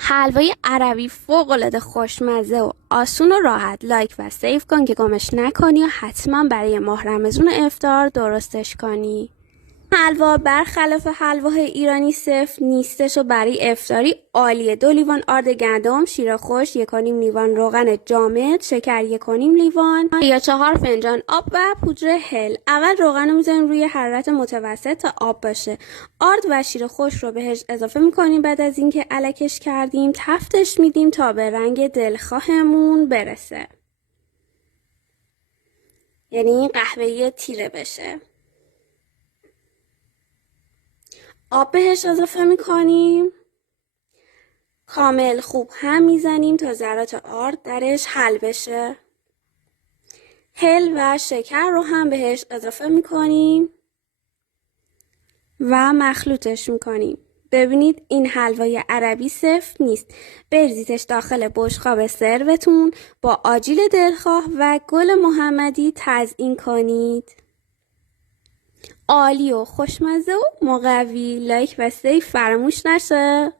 حلوای عربی فوق‌العاده خوشمزه و آسون و راحت. لایک و سیو کن که گمش نکنی و حتما برای ماه رمضون افطار درستش کنی. حلوا برخلاف حلواهای ایرانی سفت نیستش و برای افطاری عالیه. 2 لیوان آرد گندم، شیر خوش، 1.5 لیوان روغن جامد، شکر 1.5 لیوان یا 4 فنجان آب و پودر هل. اول روغن رو میذاریم روی حرارت متوسط تا آب باشه. آرد و شیر خوش رو بهش اضافه میکنیم. بعد از اینکه الکش کردیم تفتش میدیم تا به رنگ دلخواهمون برسه، یعنی قهوه‌ای تیره بشه. آب بهش اضافه میکنیم، کامل خوب هم میزنیم تا ذرات آرد درش حل بشه. هل و شکر رو هم بهش اضافه میکنیم و مخلوطش میکنیم. ببینید این حلوای عربی سفت نیست. بریزیدش داخل بشقاب سروتون، با آجیل دلخواه و گل محمدی تزیین کنید. عالی و خوشمزه و مقوی. لایک و سیو فراموش نشه.